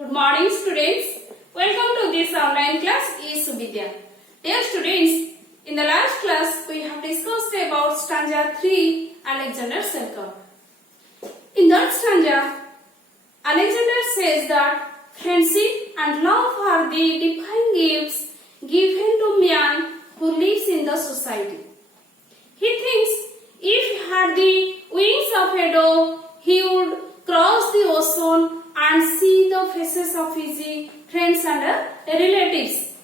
Good morning students. Welcome to this online class eSuvidya. Dear students, in the last class we have discussed about stanza 3 Alexander Selkirk. In that stanza, Alexander says that friendship and love are the divine gifts given to man who lives in the society. He thinks if he had the wings of a dove, he would cross the ocean and see the faces of his friends and relatives.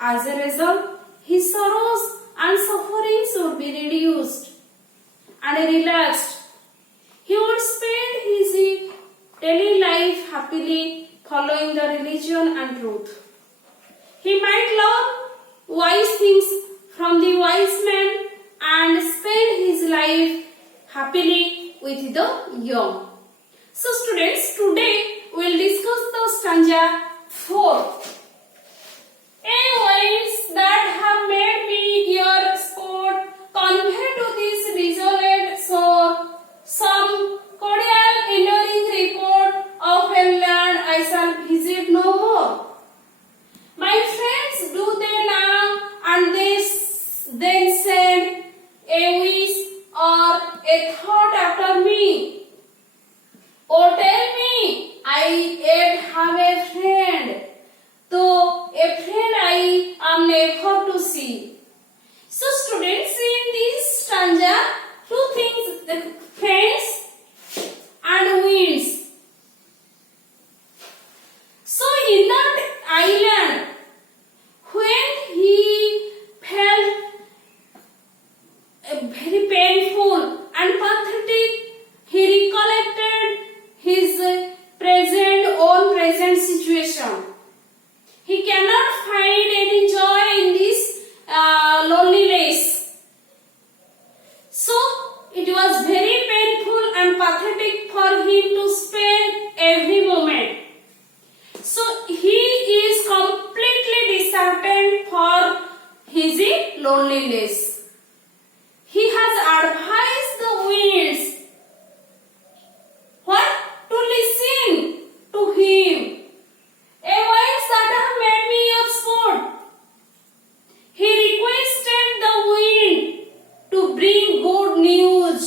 As a result, his sorrows and sufferings would be reduced and relaxed. He would spend his daily life happily following the religion and truth. He might learn wise things from the wise men and spend his life happily with the young. So students, today we will discuss the stanza 4. A winds that have made me your sport, convey to this desolate shore some cordial enduring report of a land I shall visit no more. My friends, do they now and this then send a wish or a thought after me? Oh, tell me, I yet have a friend, though a friend I am never to see. So students, in this stanza, two things, the friends and winds. So in that island, when he felt very painful and pathetic, he recollected his present situation. He cannot find any joy in this loneliness. So it was very painful and pathetic for him to spend every moment. So he is completely disheartened for his loneliness. He has advised the winds what? To listen to him. A winds that have made me your sport. He requested the wind to bring good news.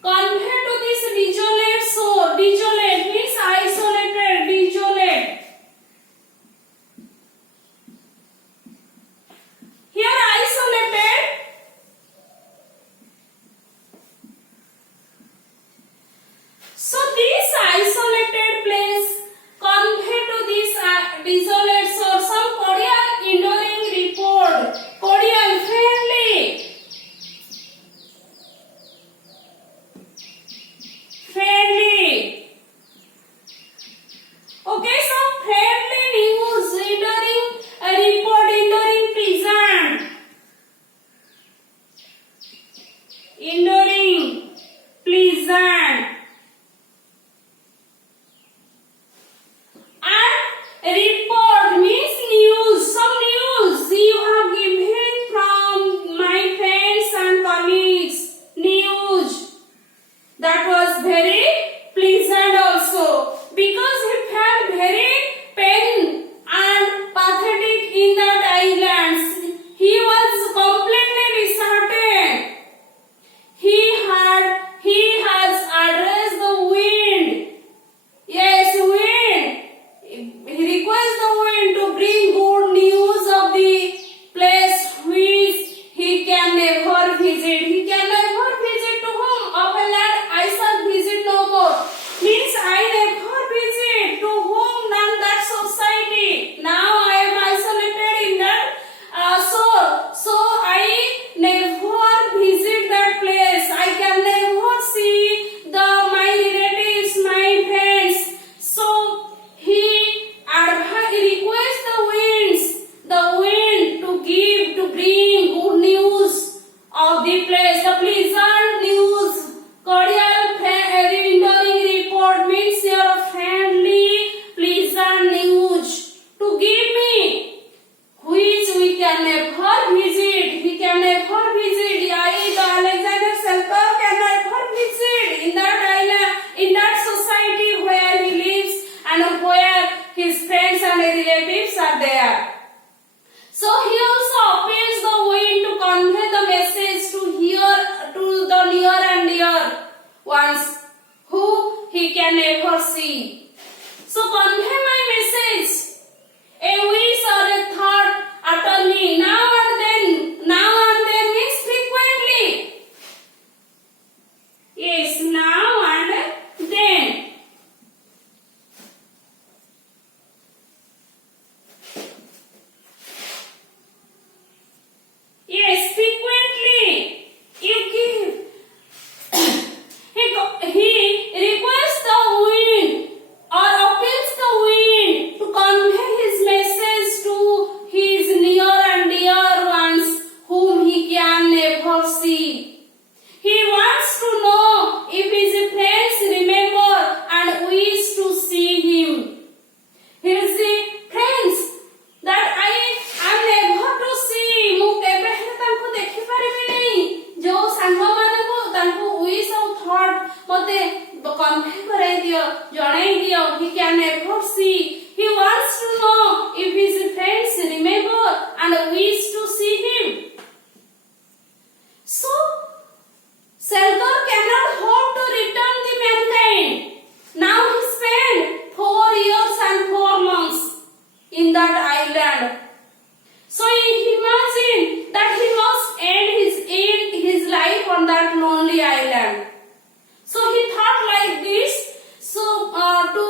Convey to this desolate shore. Desolate means isolated, desolate. Here isolated. So this isolated place convey to this desolate shore some cordial enduring report. Cordial, friendly. Friendly. Okay, so friendly news, enduring report, enduring pleasant. Enduring pleasant. Report means news. Some news you have given from my friends and colleagues. News. That was very pleasant also. Because he felt very pain and pathetic in that island. He was completely disheartened. He has addressed the wind. Yes, wind. He requests the wind to bring good news of the place which he can never visit. He can never visit to whom? Of a land I shall visit no more. Means I never visit to whom? None that society. Now I am isolated in that soul. So I never visit that place. I can never see my relatives, my friends. So he requests the wind to bring good news of the place, the pleasant news, cordial, enduring report means your friendly, pleasant news to give me, which we can never visit. He can never visit. The Alexander Selkirk can never visit in that island, in that society where he lives and where his मते convey कराई दियो जणाई दियो he can never see he wants to know if his friends remember and wish to see him so Selkar cannot hope to return the mankind now he spent 4 years and 4 months in that island so he imagined that he must end his life on that lonely island so he thought like this so to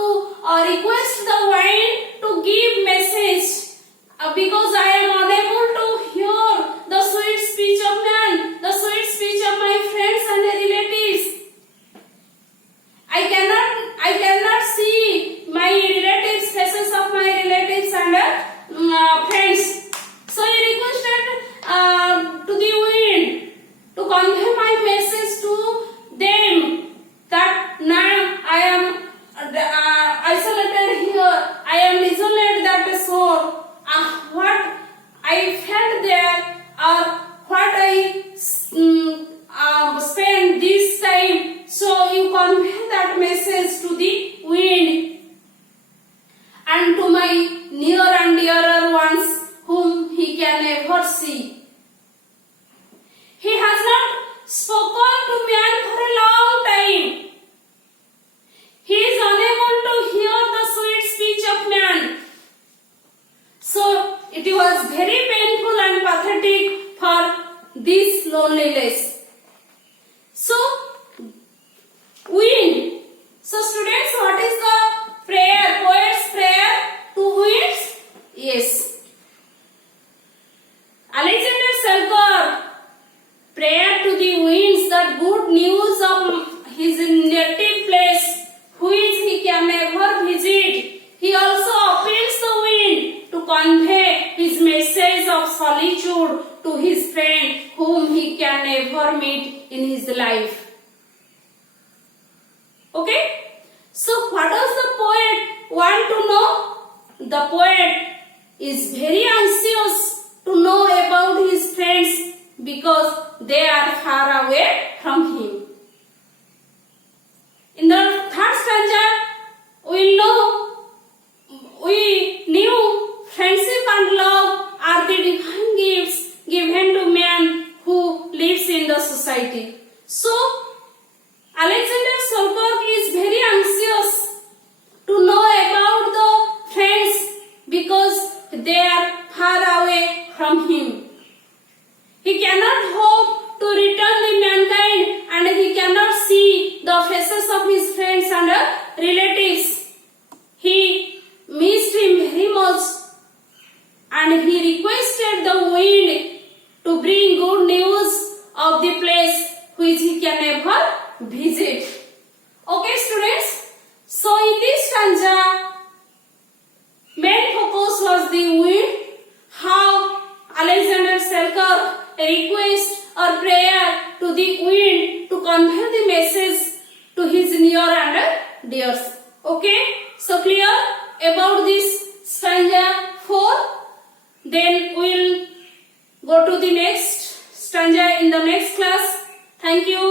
request the wind to give message because I am unable to hear the sweet speech of man the sweet speech of my friends and relatives I cannot see my relatives faces of my relatives and friends so he requested to the wind to convey my message to them that now I am isolated here I am isolated that shore what I felt there or what I spent this time so you convey that message to the wind and to my near and dearer ones whom he can never see he has not spoken to man for a long time he is unable to hear the sweet speech of man so it was very painful and pathetic for this loneliness so wind so students what is the prayer poet's prayer to winds yes Alexander Selkar prayer to the winds that good news of his native place which he can never visit he also appeals the wind to convey his message of solitude to his friend whom he can never meet in his life okay so what does the poet want to know the poet is very anxious to know about his friends because they are far away from him in the third stanza we knew friendship and love are the divine gifts given to man who lives in the society so Alexander Selkirk is very anxious to know about the friends because they are far away from him he cannot hope to return the mankind and he cannot see the faces of his friends and relatives he missed him very much and he requested the wind to bring good news of the place which he can never visit okay students so in this stanza main focus was the wind how Alexander Selkirk request or prayer to the wind to convey the message to his near and dears okay so clear about this stanza 4 then we'll go to the next stanza in the next class thank you